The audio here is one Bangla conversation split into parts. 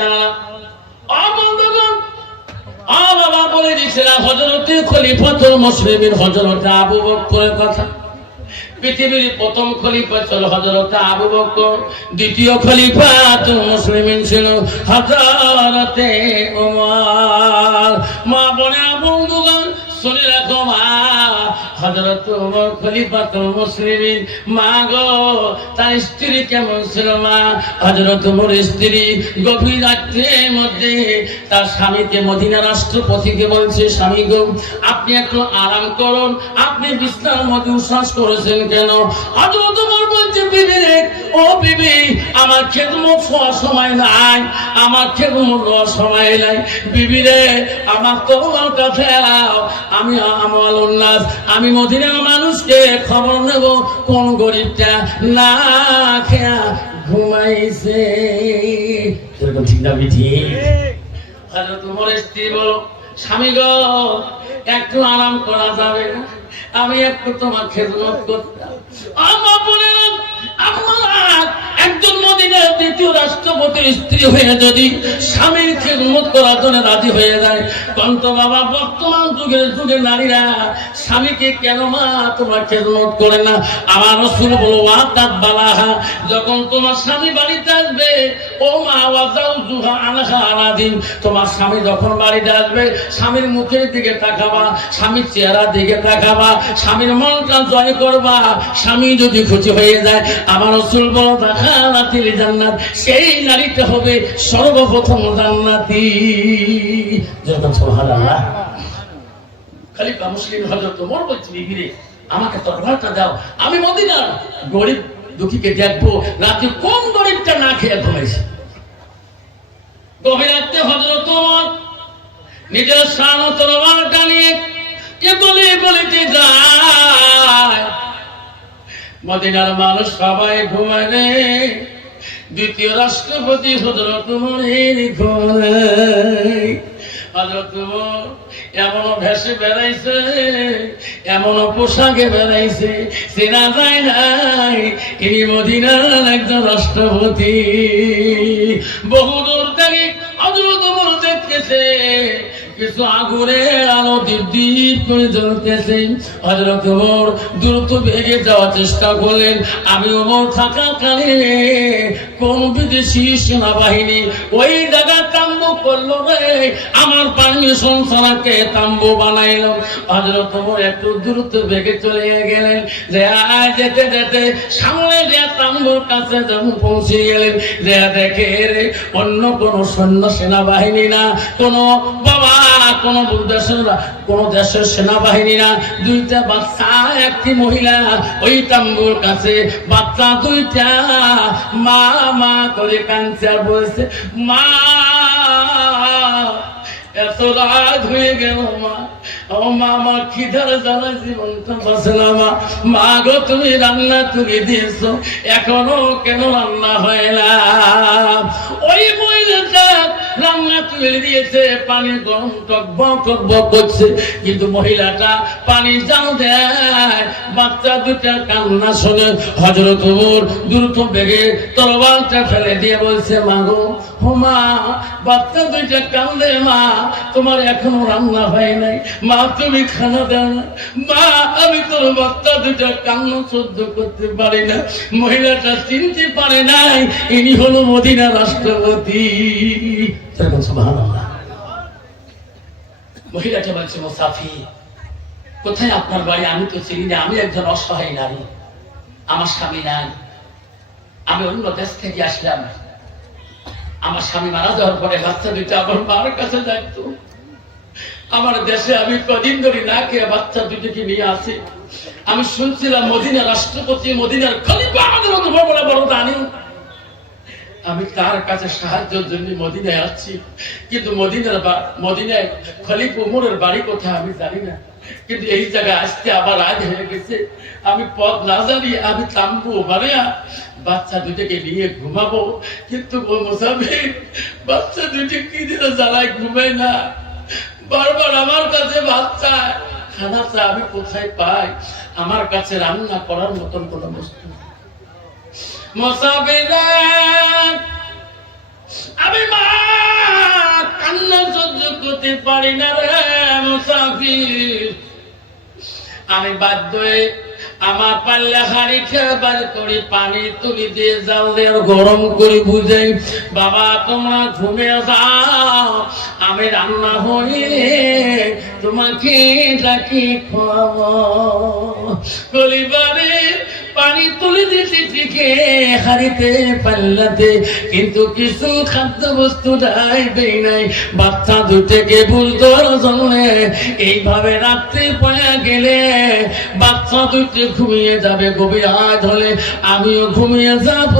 তাআলা বন্ধুগণ বাবা বলে দিয়েছিলাম হযরতে খলিফাতুল মুসলিমিন হযরত আবু বকরের কথা। পৃথিবীর প্রথম খলিফা ছিল হযরত আবু বকর, দ্বিতীয় খলিফাতুল মুসলিমিন ছিল হযরতে ওমর। মা বোনেরা বন্ধুগণ শুনে রাখো, মা হযরত ওমর খলিফাতুল মুসলিমিন, মা গো তার স্ত্রী কেমন ছিল? মা হযরত ওমরের স্ত্রী গভীর রাত্রের মধ্যে তার স্বামীকে, মদিনা রাষ্ট্রপতিকে বলছে, স্বামী গো আপনি একটু আরাম করুন, আপনি বিশ্রাম মধ্যে উচ্ছ্বাস করেছেন কেন? হযরত ওমর বলছে, বিবি রে, ও বিবি, আমার খেদমত হওয়ার সময় নাই, আমার খেদমত হওয়ার সময় নাই। বিবি রে, আমার তোমার কাছে আমি আমল উন্নাস, আমি মদিনার মানুষকে খবর নেব কোন গরিবটা না খেয়া ঘুমাইছে। এরকম ঠিক না বিধি? হযরত ওমরের স্ত্রী বলো, স্বামী গো একটু আরাম করা যাবে না? আমি একটু তোমার খেদমত করতাম। আমার বলেন, আমার একজন মদিনার দ্বিতীয় রাষ্ট্রপতির স্ত্রী হয়ে যদি স্বামীর খেদমত করার জন্য রাজি হয়ে যায়, কন্ত বাবা বর্তমান যুগের নারীরা স্বামীকে কেন মা তোমার খেদমত করে না? আমার রাসূল বলো, ওয়াতাত বালাহা, যখন তোমার স্বামী বাড়িতে আসবে, ও মা ওয়াজাউজুহা আনহা আলাদিন, তোমার স্বামী যখন বাড়িতে আসবে স্বামীর মুখের দিকে তাকাবা, স্বামীর চেহারার দিকে তাকাবা, স্বামীর মনটা জয় করবা। স্বামী যদি খুশি হয়ে যায়, আমার রাসূল বলো, দাখালাতিল জান্নাত, সেই নারীটা হবে সর্বপ্রথম জান্নাতি। যেরকম সুবহানাল্লাহ। খলিফা মুসলিম হযরত ওমর বলছে, বিবি রে, আমাকে তরবারটা দাও, আমি মদিনার গরিব দুঃখীকে দেখবো রাতে কোন গরিবটা না খেয়ে ঘুমাইছে। গভীর রাতে হযরত ওমর নিজের শান তরবারটা নিয়ে গলিতে যায়। মদিনার মানুষ সবাই ঘুমায়, দ্বিতীয় রাষ্ট্রপতি হযরত ওমরের ঘুমায়। হযরত ওমর এমন ভেসে বেড়াইছে, এমন পোশাকে বেড়াইছে, চেনা যায় নাই ইনি মদিনার একজন রাষ্ট্রপতি। বহুদূর থেকে হযরত ওমর দেখতেছে কিছু আগুনের আলো দীপ করে জ্বলতেছে। হযরত ওমর দ্রুত বেগে যাওয়ার চেষ্টা করলেন। আমি ওমর থাকাকালে কোন বিদেশি সেনাবাহিনী ওই জায়গা তাম্বু করলো রে, আমার পারমিশন ছাড়াকে তাম্বু বানাইলো। হযরত ওমর একটু দ্রুত বেগে চলে গেলেন, যে যেতে যেতে সামনে যে তাম্বুর কাছে যখন পৌঁছে গেলেন, যে দেখে রে অন্য কোন সৈন্য সেনাবাহিনী না, কোন বাবা কোন দেশের সেনাবাহিনী না, দুইটা বাচ্চা একটি মহিলা ওই তাম্বুর কাছে, বাচ্চা দুইটা মা মা করে কাঁদছে আর বলছে, মা এত রাত হয়ে গেল মা, ও মা আমার খিদার জ্বালা জীবনটা বাঁচে না মা, মা গো তুমি রান্না তুলে দিয়েছো, এখনো কেন রান্না হয় না? ওই মহিলাটা রান্না তুলে দিয়েছে, পানি গরম টকবক করছে, কিন্তু মহিলাটা পানি জাল দেয়। বাচ্চা দুটার কান্না শুনে হযরত ওমর দ্রুত বেগে তরবারটা ফেলে দিয়ে বলছে, মা গো, ও মা বাচ্চা দুইটা কান্দে, মা তোমার এখনো রান্না হয় নাই, মা তুমি খানা দাও না, মা আমি তোর বাচ্চা দুইটা কান্না সহ্য করতে পারি না। মহিলাটা চিনতে পারে নাই ইনি হলো মদিনা রাষ্ট্রপতি। সুবহানাল্লাহ। মহিলাটা বলছে, মুসাফির কোথায় আপনার বাড়ি? আমি তো চিনি না, আমি একজন অসহায় নারী, আমার স্বামী নাই, আমি অন্য দেশ থেকে আসলাম, আমার স্বামী মারা যাওয়ার পরে বাচ্চা দুইটা আমার মার কাছে যাইতো, আমার দেশে আমি কদিন ধরে না খেয়ে বাচ্চা দুটোকে নিয়ে আসি। আমি শুনছিলাম মদিনার রাষ্ট্রপতি, মদিনার খলিফা আমাদের মতো বড় বড় দানি, আমি তার কাছে সাহায্যের জন্য মদিনায় আসছি, কিন্তু মদিনায় খলিফা ওমরের বাড়ি কোথায় আমি জানি না, কিন্তু এই জায়গায় আসতে আবার রাত হয়ে গেছে, আমি পথ না জানি, আমি তাম্বু বানিয়া বাচ্চা দুটোকে নিয়ে ঘুমাবো, কিন্তু ও মুসাফির বাচ্চা দুটো কি দিলে জ্বালায় ঘুমায় না, বারবার আমার কাছে বাচ্চা খানা চা, আমি কোথায় পাই? আমার কাছে রান্না করার মতন কোন বস্তু মুসাফির, আমি মা চলতে পারি না রে মুসাফির, আমি বাধ্য হয়ে আমার পাল্লা হাড়ি খেবার করি, পানি তুলি দিয়ে জাল দিয়ে গরম করে বুঝাই, বাবা তোমরা ঘুমিয়ে যাও, আমি রান্না হয়ে তোমাকে ডাকি খাওয়াবো। গলিবারে পানি তুলে দিতে থেকে হাড়িতে পাল্লাতে, কিন্তু কিছু খাদ্য বস্তু দেই নাই। বাচ্চা দুটোকে বুঝবার জন্য এইভাবে রাত্রে পড়ে গেলে বাচ্চা দুটো ঘুমিয়ে যাবে, গভীর রাত হলে আমিও ঘুমিয়ে যাব,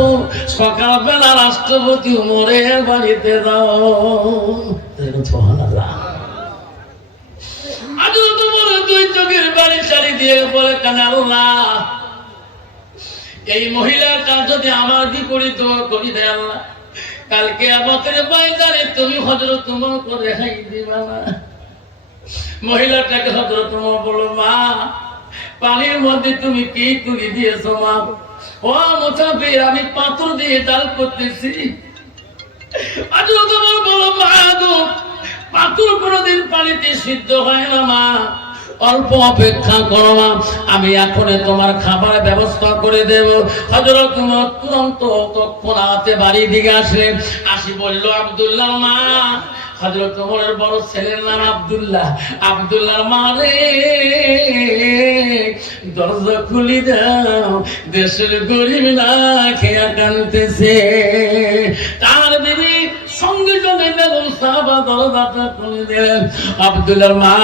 সকালবেলা রাষ্ট্রপতি উমরের বাড়িতে যাও। আজ তোমার দুই চোখের বাড়ি চালি দিয়ে বলে কেন আল্লাহ, এই মহিলাটা যদি আমার বিপরীত করি দেয় আল্লাহ, কালকে আমাদের বাইদারে তুমি হযরত তোমার করে রেহাই দিবা না। মহিলাটাকে হযরত তোমার বলো, মা পানির মধ্যে তুমি কি তুলি দিয়েছো মা? ও মুসাফির, আমি পাথর দিয়ে জাল করতেছি। হযরত তোমার বলো, মা গো, পাথর কোনদিন পানিতে সিদ্ধ হয় না মা, অল্প অপেক্ষা করো মা, আমি এখন তোমার খাবার ব্যবস্থা করে দেব। হযরত উমর তুরন্ত তৎক্ষণাতে বাড়ি দিকে আসলেন, আসি বলল, আব্দুল্লাহ মা। হযরত উমরের বড় ছেলের নাম আব্দুল্লাহ। আব্দুল্লাহ মা রে, দরজা খুলি দাও, দেশের গরিব না খেয়া কানতেছে। তার বিবি সঙ্গে সঙ্গে বেগম সাহাবা দরজাটা খুলে দিলেন। আব্দুল্লাহর মা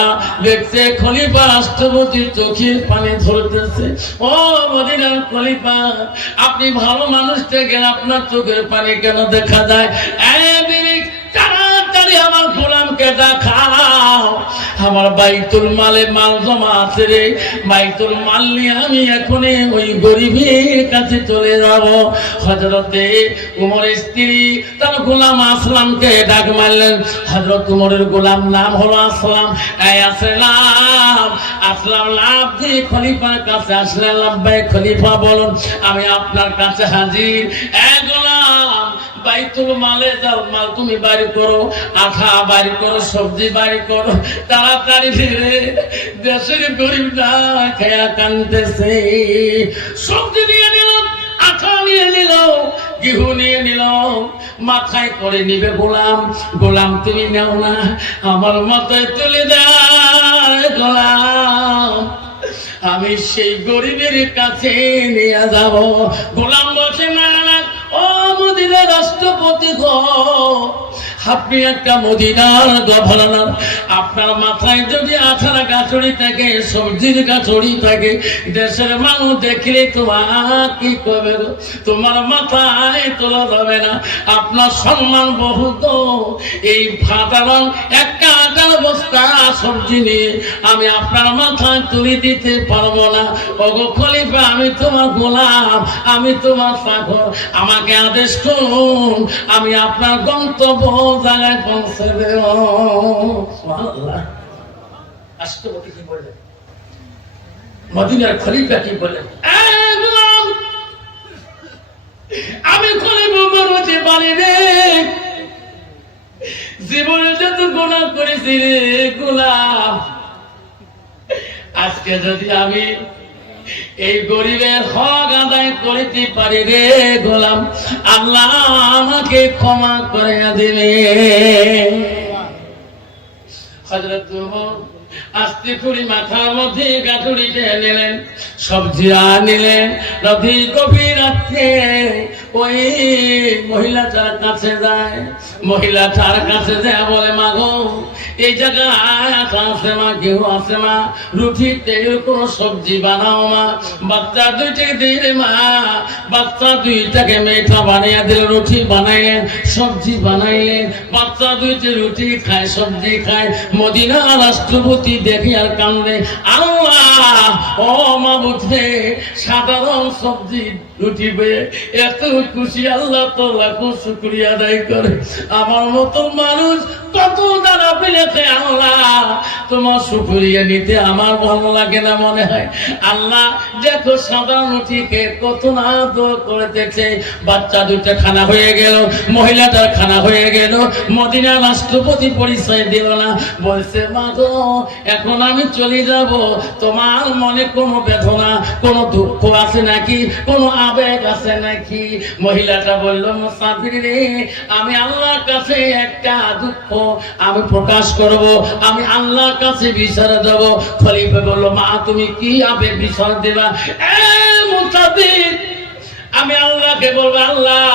দেখছে খলিফা রাষ্ট্রপতির চোখের পানি ঝরতেছে। ও মদিনার খলিফা, আপনি ভালো মানুষ থেকে আপনার চোখের পানি কেন দেখা যায়? আমার গোলামকে দেখাও, আমার বাইতুল মালে মাল জমা আছে রে, বাইতুল মাল নিয়ে আমি এখনই ওই গরিবের কাছে চলে যাব। হযরতে উমরের স্ত্রী তার গোলাম আসলামকে ডাক মারলেন। হযরত উমরের গোলাম নাম হলো আসলাম। এই আসলাম, আসলাম লাভ দিয়ে খলিফার কাছে আসলেন। লাব্বাই খলিফা বলুন, আমি আপনার কাছে হাজির। এই গোলাম, বাইতুল মালে যাও, মাল তুমি বাড়ি করো, আঠা বাড়ি করো, সবজি বাড়ি করো, তাড়াতাড়ি ফিরে, দেশের গরিব না খেয়া কানতেছে। সবজি নিয়ে নিল, আঠা নিয়ে নিল, গেহু নিয়ে নিল, মাথায় করে নিবে গোলাম। গোলাম তুমি নেও না, আমার মাথায় তুলে দেয় গোলাম, আমি সেই গরিবের কাছে নিয়ে যাব। গোলাম বসে না, ও মদিনার রাষ্ট্রপতি গো, আপনি একটা মদিনার গভর্নর, আপনার মাথায় যদি আঠার গাছড়ি থাকে, সবজির গাছড়ি থাকে, দেশের মানুষ দেখলে তোমার কি করবে? তোমার মাথায় তোলা যাবে না, আপনার সম্মান বহুত। এই সাধারণ একটা আটার বস্তা সবজি নিয়ে আমি আপনার মাথায় তুলে দিতে পারবো না। ওগো খলিফা, আমি তোমার গোলাম, আমি তোমার চাকর, আমাকে আদেশ করুন, আমি আপনার গন্তব্য জায়গায় পৌঁছে দেব। রাষ্ট্রপতি কি বললেন? মদিনার খলিফা কি বললেন? আমি খলিফা হতে পারি রে, জীবনে যত গুনাহ করেছি রে গোলাম, আজকে যদি আমি এই গরিবের হক আদায় করিতে পারি রে গোলাম, আল্লাহ আমাকে ক্ষমা করে দিলে। হযরত ওমর আস্তে করে মাথার মধ্যে গাঁথুড়িতে নিলেন, সবজি আনিলেন। নদী গভীর রাত্রে ওই মহিলাটার কাছে যায়। মহিলাটার কাছে যায় বলে, মা গো, এই জায়গায় আছে মা, কেউ আছে মা, রুটি তেল কোন সবজি বানাও মা, বাচ্চা দুইটাকে দিলে মা, বাচ্চা দুইটাকে মেঠা বানিয়ে দিল, রুটি বানাইলেন, সবজি বানাইলেন, বাচ্চা দুইটা রুটি খায়, সবজি খায়। মদিনা রাষ্ট্রপতি দেখি আর কান্দে, আল্লাহ ও মা বুঝে, সাধারণ সবজি রুটি পেয়ে এত খুশি, আল্লাহ তো লাখো শুকরিয়া আদায় করে। আমার মতো মানুষ কত দ্বারা পেলেছে আল্লাহ, তোমার শুকরিয়া নিতে আমার ভালো লাগে না মনে হয়। আল্লাহ দেখো সাধারণ থেকে কত না দোয়া করেছে, বাচ্চা দুটো খানা হয়ে গেল, মহিলাটার খানা হয়ে গেল, মদিনার রাষ্ট্রপতি পরিচয় দিল না, বলছে মা গো এখন আমি চলে যাব, তোমার মনে কোনো বেদনা কোনো দুঃখ আছে নাকি, কোনো আবেগ আছে নাকি? মহিলাটা বলল মুসাফির রে, আমি আল্লাহর কাছে একটা দুঃখ আমি প্রকাশ করব, আমি আল্লাহর কাছে বিচার দেব। খলিফা বলল মা তুমি কি আবেগ বিচার দেবা? মুসাফির আমি আল্লাহকে বলবো আল্লাহ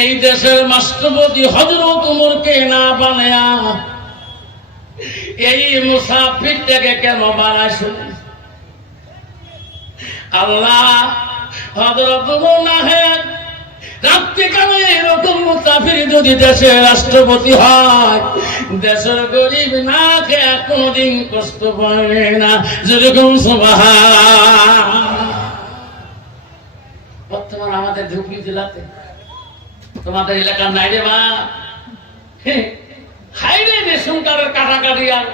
এই দেশের রাষ্ট্রপতি হযরত ওমরকে না বানায়া এই মুসাফিরটাকে কেন বানায় শুনে? আল্লাহ হযরত ওমর না হয় রাত্রিকালে এরকম মুসাফির যদি দেশের রাষ্ট্রপতি হয়, দেশের গরিব না খেয়ে কোনদিন কষ্ট পাবে না। যেরকম সুবহান। বর্তমান আমাদের ধুবড়ী জেলাতে, তোমাদের এলাকার নাই রে মা, হাইরে রেশন কার্ডের কাটাকাটি আর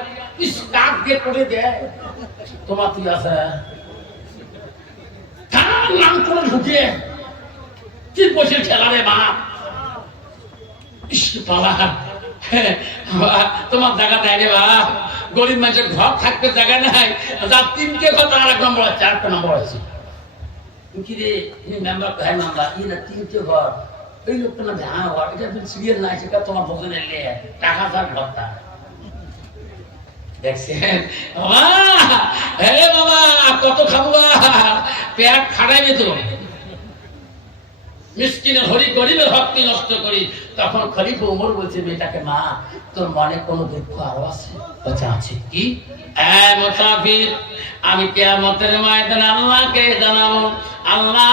কাঠ দিয়ে করে দেয়। তোমার তুই আছে তার নাম করে ঢুকিয়ে কি বসে খেলা রে মা, তোমার জায়গা নাই রে বা, গরিব মানুষের ঘর থাকতে জায়গা নাই, যার তিনটে ঘর তার এক নম্বর আছে, চারটা নম্বর আছে। কি রে মেম্বার ভাই মামলা ই না তিনটে ঘর, ওই লোকটা না হ্যাঁ এটা সিরিয়াল নাই, সেটা তোমার ভোজনে টাকা তার ঘরটা দেখছেন বাবা। হ্যাঁ বাবা কত খাবো পেট খাটাইবে তো, মিসকিনের হরি গরিবের ভক্তি নষ্ট করি। তখন খলিফা ওমর বলছে মেয়েটাকে মা তোর মনে কোনো দুঃখ আরো আছে? বলছে আছে। কি? মুসাফির আমি কিয়ামতের ময়দানে আল্লাহকে জানাবো আল্লাহ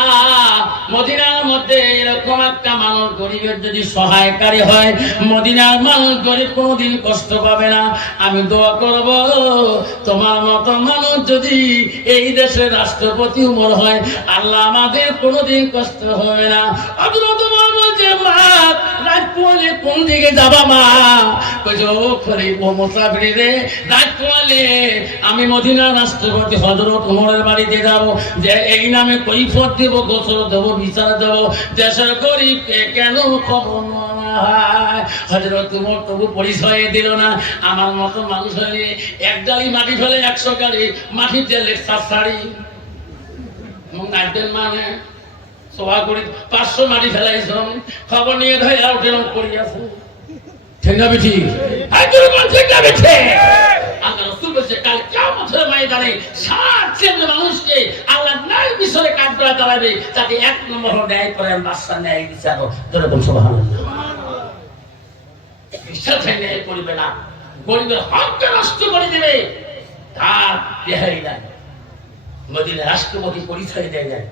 মদিনার মধ্যে এরকম একটা মানুষ গরিবের যদি সহায়কারী হয়, মদিনার মানুষ গরিব কোনোদিন কষ্ট পাবে না। আমি দোয়া করব তোমার মতো মানুষ যদি এই দেশের রাষ্ট্রপতি উমর হয়, আল্লাহ আমাদের কোনোদিন কষ্ট হবে না। কোন দিকে যাবা মা? আমি মদিনার রাষ্ট্রপতি হযরত ওমরের বাড়িতে যাব, যে এই নামে কৈফিয়ত দেব, গোসল দেব, বিচার দেব, দেশের গরিবকে কেন খবর হযরত ওমর তবু পরিচয় দিল না। আমার মতো মানুষ হলে এক গাড়ি মাটি ফেলে 100 গাড়ি মাটিতে লেকচার ছাড়ি মানে সভা করি 500 মাটি ফেলাইছ, খবর নিয়ে ধরে উঠেলাম করিয়াছে। ঠিক না বেঠি? আল্লাহ রাসূল বলেছে কাল কিয়ামতের ময়দানে 60 মানুষকে আল্লাহ ন্যায় বিচারে কাঠগড়ায় দাঁড়াবে, যাতে 1 নম্বর ন্যায় করেন বাদশা ন্যায় বিচার। যেরকম সুবহানাল্লাহ। বিশ্বাস ন্যায় করবে না, গরিবের হককে নষ্ট করে দেবে, তার রেহাই নাই। মদিনার রাষ্ট্রপতি পরিচয় দেয় যায়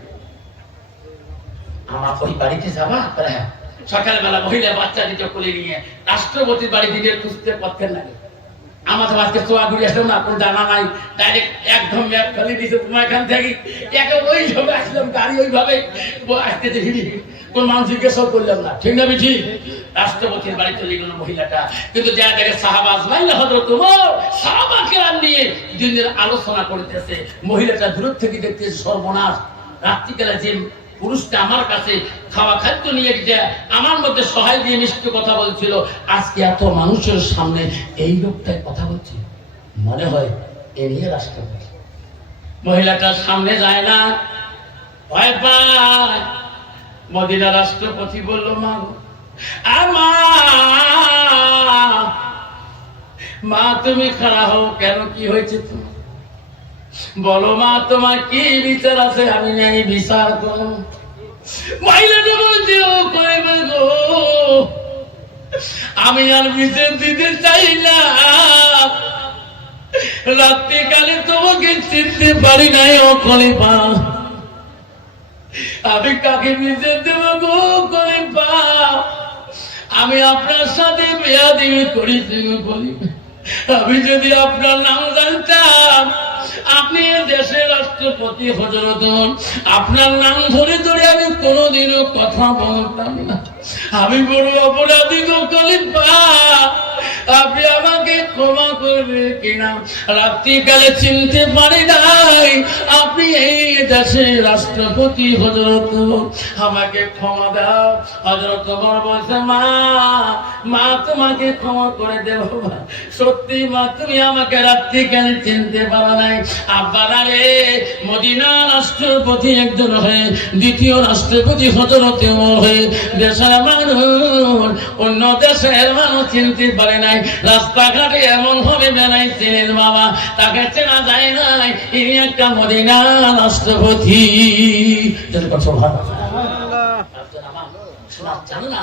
আমার ওই বাড়িতে যাবা? হ্যাঁ। সকালবেলা মহিলা বাচ্চা দিতে কোলে নিয়ে রাষ্ট্রপতির বাড়ি দিকে খুঁজতে পথের লাগে। আমার আজকে চোয়া ঘুরে আসলাম না, কোনো জানা নাই, ডাইরেক্ট একদম ম্যাপ ফেলে দিয়েছে তোমার এখান থেকে। একে ওইভাবে আসলাম, গাড়ি ওইভাবে আসতে দেখিনি, কোন মানুষ জিজ্ঞাসা করলাম না। ঠিক না বেঠি? রাষ্ট্রপতির বাড়ি চলে গেল মহিলাটা, কিন্তু যা দেখে সাহাবা আজমাইল হযরত ওমর সাহাবাকে নিয়ে দিনের আলোচনা করতেছে। মহিলাটা দূর থেকে দেখতেছে সর্বনাশ, রাত্রিবেলা যে পুরুষটা আমার কাছে খাওয়া খাদ্য নিয়ে আমার মধ্যে সহায় দিয়ে মিষ্টি কথা বলছিল, আজকে এত মানুষের সামনে এই লোকটাই কথা বলছে, মনে হয় এ নিয়ে রাষ্ট্রপতি। মহিলাটার সামনে যায় না, ভয় পায়। মদিনা রাষ্ট্রপতি বলল মা মা তুমি খাড়া হও কেন, কি হয়েছে তুমি বলো মা, তোমার কি বিচার আছে? আমি ন্যায় বিচার করব। মহিলাটা বলছে ও কইবে গো, আমি আর বিচার দিতে চাই না, রাত্রিকালে তোমাকে চিনতে পারি নাই ও খলিফা, আমি কাকে বিচার দেব গো খলিফা? আমি আপনার সাথে বেয়াদবি করেছি খলিফা, আমি যদি আপনার নাম জানতাম, আপনি দেশের রাষ্ট্রপতি হযরত ওমর, আপনার নাম ধরে ধরে আমি কোনোদিনও কথা বলতাম না। আমি বড় অপরাধী গো খলিফা, আপনি আমাকে ক্ষমা করবেন। কিনা রাত্রিকালে চিনতে পারি নাই আপনি এই দেশের রাষ্ট্রপতি হযরত, আমাকে ক্ষমা দাও। হযরত ওমর বলছে, মা মা তোমাকে ক্ষমা করে দেব। সত্যি মা, তুমি আমাকে রাত্রিকালে চিনতে পারো নাই। আব্বারা রে, মদিনা রাষ্ট্রপতি একজন হয়ে দ্বিতীয় রাষ্ট্রপতি হযরত ওমর হয়ে দেশের মানুষ অন্য দেশের মানুষ চিনতে পারে নাই। রাস্তাঘাটে এমন ভাবে বেড়াইছিলেন বাবা, তাকে চেনা যায় নাই, ইনি একটা মদিনা রাষ্ট্রপতি। জানো না